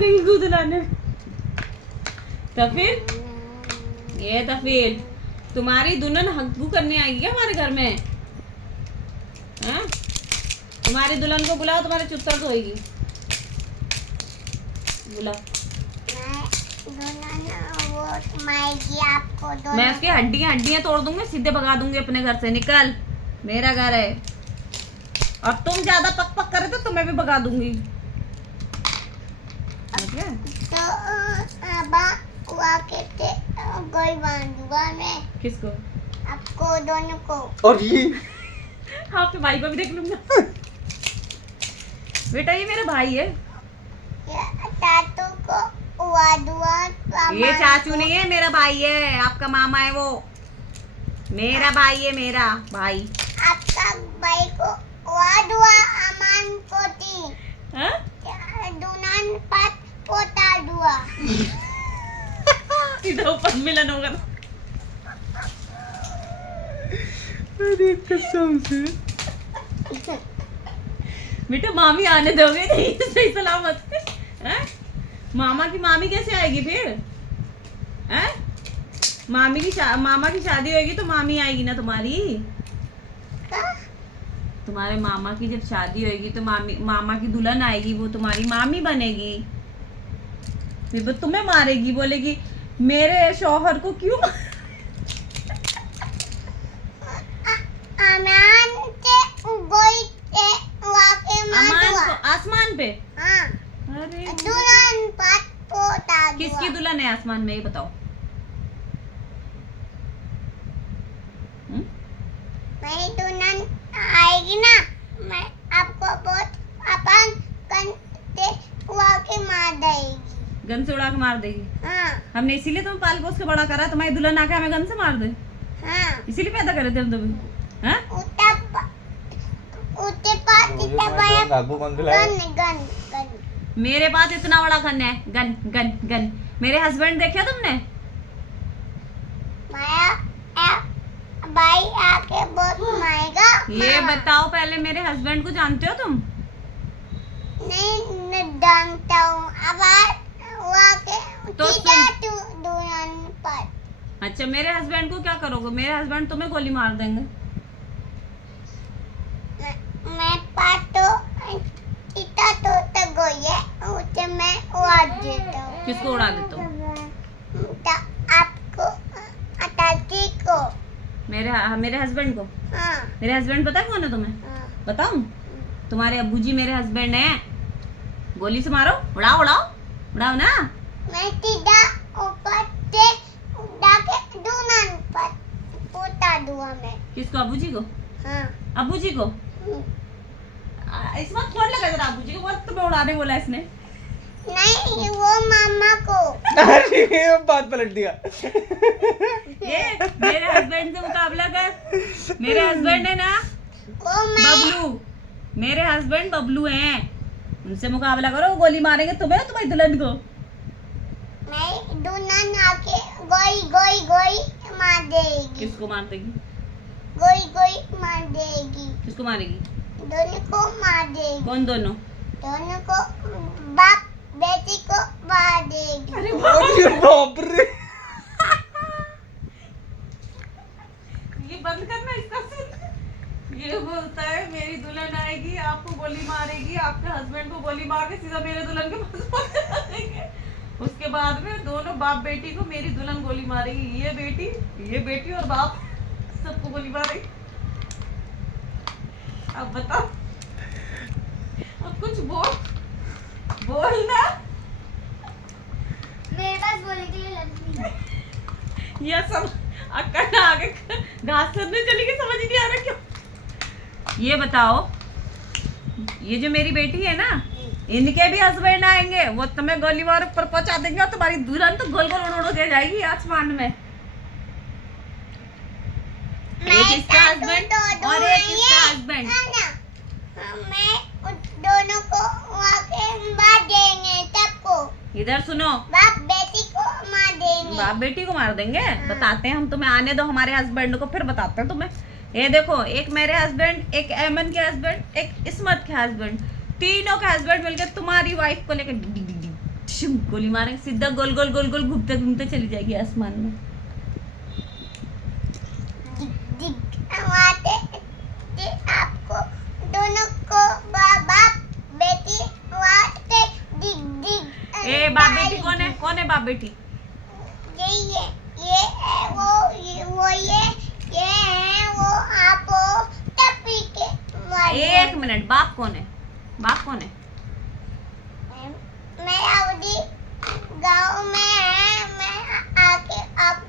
बनेगी गुदलाने। तफील, ये तफील तुम्हारी दुल्हन हग्गू करने आएगी क्या हमारे घर में? हाँ? तुम्हारी दुल्हन को बुलाओ, तुम्हारे चुत्तर धोएगी। बुलाओ। आपको मैं उसकी हड्डियां तोड़ दूंगी, सीधे भगा दूंगी अपने घर से। निकल, मेरा घर है। और तुम ज्यादा पक पक करे तो तुम्हें भी भगा दूंगी। तो गोई बांधूंगा मैं। किसको? आपको दोनों को। और ये आपके भाई को भी देख लूंगा। बेटा ये मेरा भाई है। चाचू को ये चाचू नहीं है, मेरा भाई है। आपका मामा है वो। मेरा भाई है, मेरा भाई। आपका भाई को दुआ अमान पोती। हाँ? दुनान पात पोता दुआ। इधर ऊपर मिलन होगा। अरे कसम से बेटा, मामी आने दोगे नहीं सही सलामत? हैं? मामा की मामी कैसे आएगी फिर? हैं? मामा की शादी होगी तो मामी आएगी ना तुम्हारी। तुम्हारे मामा की जब शादी होगी तो मामा की दुल्हन आएगी, वो तुम्हारी मामी बनेगी। फिर वो तुम्हें मारेगी, बोलेगी मेरे शौहर को क्यों अमान को आसमान पे? हाँ। अरे दुल्हन पात पोता दुआ। किसकी दुल्हन है आसमान में, ये बताओ। मेरी दुल्हन आएगी ना, मैं आपको बहुत अपन कंते उड़ा के मार देगी। गन से उड़ा के मार देगी? हाँ। हमने इसीलिए तुम्हें पाल पोस के बड़ा करा, तुम्हारी दुल्हन आके हमें गन से मार दे। हाँ। इसीलिए पैदा करे थे हम तुम्हें। हाँ? गन। मेरे पास इतना बड़ा गन है। Gun gun gun. मेरे हस्बैंड देखा तुमने? भाई आके बहुत मारेगा। ये बताओ पहले, मेरे हस्बैंड को जानते हो तुम? नहीं जानता हूँ। अब तो दुल्हन पर। अच्छा, मेरे हस्बैंड को क्या करोगे? मेरे हस्बैंड तुम्हें गोली मार देंगे। मैं पातो इतना तो गई है, उसे मैं उड़ा देता हूँ। किसको उड़ा देता हूँ? आपको अटाची को। मेरे हस्बैंड को? हाँ। मेरे हस्बैंड पता है कौन है तुम्हें? हाँ। बताऊं? तुम्हारे अब्बू जी मेरे हस्बैंड हैं। गोली से मारो, उड़ाओ उड़ाओ उड़ाओ ना। मैं सीधा ऊपर से उड़ा के दुल्हन पर पोता दुआ में। किसको? अब्बू जी को? हाँ। अब्बू जी को? इस वक्त फोन लगा जरा अब्बू जी को, बहुत तुम्हें उड़ाने बोला इसने। नहीं, वो मामा को। अरे बात पलट दिया। ये मेरे हस्बैंड से मुकाबला कर। मेरे हस्बैंड है ना वो मैं। बबलू, मेरे हस्बैंड बबलू हैं, उनसे मुकाबला करो। वो गोली मारेंगे तुम्हें और तुम्हारी दुल्हन को। मैं दुल्हन आके गोई मार देगी। किसको मार देगी? गोई मार देगी। किसको मारेगी? दोनों को मार देगी। कौन दोनों? दोनों को, बाप बेटी को मार देगी। अरे बाप रे। ये बंद करना इसका सीन। ये बोलता है मेरी दुल्हन आएगी, आपको गोली मारेगी, आपके हस्बैंड को गोली मार के सीधा मेरे दुल्हन के पास पहुंचा देंगे। उसके बाद में दोनों बाप बेटी को मेरी दुल्हन गोली मारेगी। ये बेटी और बाप सबको गोली मारेगी। अब बताओ, अब कुछ बोलना। मेरे पास बोलने के लिए लड़की। ये सब अक्कड़ ना आगे घास चरने चली गई, समझ ही नहीं आ रहा क्यों। ये बताओ, ये जो मेरी बेटी है ना, इनके भी हस्बैंड आएंगे, वो तुम्हें गोली मार ऊपर पहुंचा देंगे और तुम्हारी दुल्हन तो गोल गोल उड़ उड़ के जाएगी आसमान में। एक इसका हस्बैंड और एक इसका हस्बैंड। मैं दोनों को वहाँ के मार देंगे सबको। इधर सुनो, बाप बेटी को मार देंगे। बाप बेटी को मार देंगे? बताते हैं हम तुम्हें, आने दो हमारे हस्बैंड को, फिर बताते हैं तुम्हें। ये देखो, एक मेरे हस्बैंड, एक एमन के हस्बैंड, एक इस्मत के हस्बैंड, तीनों के हस्बैंड मिलकर तुम्हारी वाइफ को लेकर शुम, गोली मारेंगे सीधा गोल गोल गोल गोल घूमते घूमते चली जाएगी आसमान में। दिग आते आपको दोनों को बाप बेटी वाते दिग दिग ए बाप बेटी कौन है? कौन है बाप बेटी? ये है वो ये है वो आप टपी के वाले। एक मिनट, बाप कौन है? बाप कौन है? मैं अवधि गांव में है, मैं आके आप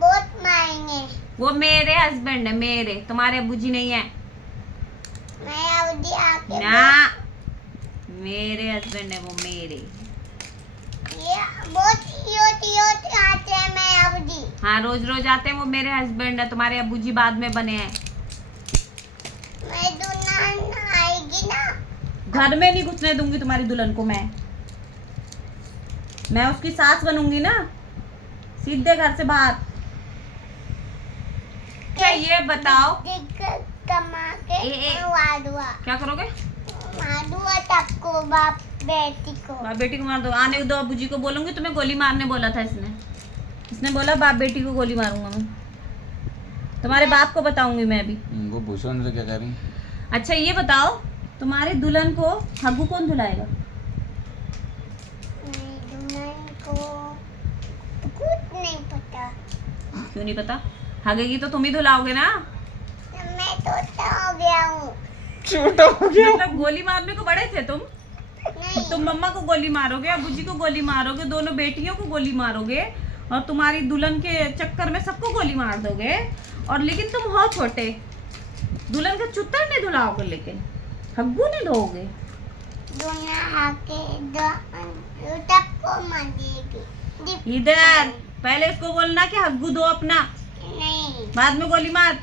बहुत मारेंगे। वो मेरे हस्बैंड है, मेरे, तुम्हारे अब्बू जी नहीं है मैं अवधि आके ना, मेरे हस्बैंड है वो, मेरे। ये बहुत योत आते हैं मैं अवधि। हाँ रोज रोज आते हैं, वो मेरे हस्बैंड है, तुम्हारे अब्बू जी बाद में बने हैं। मैं दुल्हन आएगी ना, घर में नहीं घुसने दूंगी तुम्हारी दुल्हन को मैं उसकी सास बनूंगी ना, सीधे घर से बाहर। अच्छा ये बताओ, दिग कमा के ए। वादुआ क्या करोगे? मादुआ तक को बाप बेटी को। बाप बेटी को मार दो, आने दो, अब्बू जी को बोलूंगी तुम्हें गोली मारने बोला था इसने बोला बाप बेटी को गोली मारूंगा मैं, तुम्हारे बाप को बताऊंगी मैं अभी। वो भूषण से क्या कह रही? अच्छा ये बताओ, तुम्हारी दुल्हन को हग्गू कौन धुलाएगा? मेरी दुल्हन को तो कुछ नहीं पता, क्यों नहीं पता? हगेगी तो तुम ही धुलाओगे ना। मैं छोटा हो गया हूँ। छोटा हो गया। मतलब गोली मारने को बड़े थे तुम? नहीं तुम मम्मा को गोली मारोगे, अब्बू जी को गोली मारोगे, दोनों बेटियों को गोली मारोगे, और तुम्हारी दुल्हन के चक्कर में सबको गोली मार दोगे, और लेकिन तुम हो छोटे, दुल्हन का चुत्तर नहीं धुलाओगे, लेकिन हग्गू नहीं धोओगे। दुनिया आके तब को मार देगी। इधर पहले उसको बोलना कि हग्गू दो अपना, नहीं बाद में गोली मार।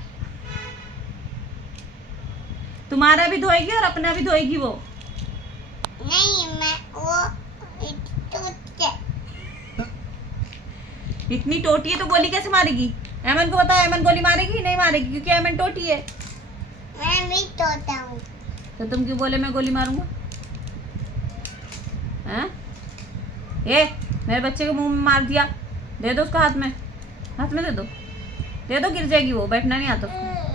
तुम्हारा भी धोएगी और अपना भी धोएगी वो। नहीं मैं वो टूट इतनी टोटी है तो गोली कैसे मारेगी? एमन को बताओ, एमन गोली मारेगी? नहीं मारेगी, क्योंकि एमन टोटी है। मैं भी तोता हूँ। तो तुम क्यों बोले मैं गोली मारूंगा? हैं? ए मेरे बच्चे को मुंह में मार दिया, दे दो उसको हाथ में दे दो, गिर जाएगी वो, बैठना नहीं आता उसको।